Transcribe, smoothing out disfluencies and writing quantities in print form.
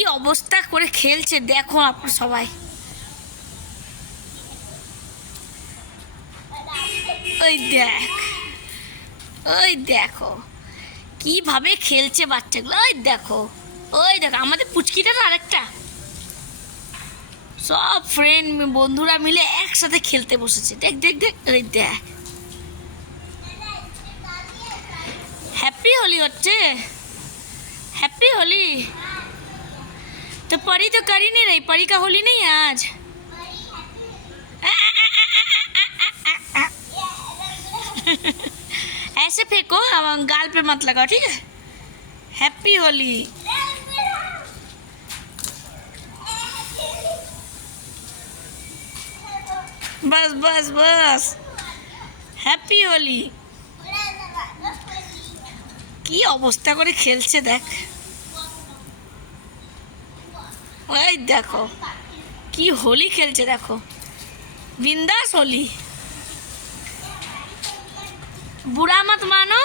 কি অবস্থা করে খেলছে দেখো আপনার সবাই। ওই দেখ, ওই দেখো কিভাবে খেলছে বাচ্চাগুলো। ওই দেখো, ওই দেখো আমাদের পুচকিটা না আরেকটা, সব ফ্রেন্ড বন্ধুরা মিলে একসাথে খেলতে বসেছে। দেখ দেখ দেখ, ওই দেখ হ্যাপি হোলি হচ্ছে। हैप्पी होली। तो परी तो कर ही नहीं रही, परी का होली नहीं है आज। ऐसे फेंको, गाल पे मत लगाओ, ठीक है। हैप्पी होली। बस बस बस, हैप्पी होली। কি অবস্থা করে খেলছে দেখ, ওই দেখো কি হোলি খেলছে দেখো, বিন্দাস হোলি। বুড়া মত মানো।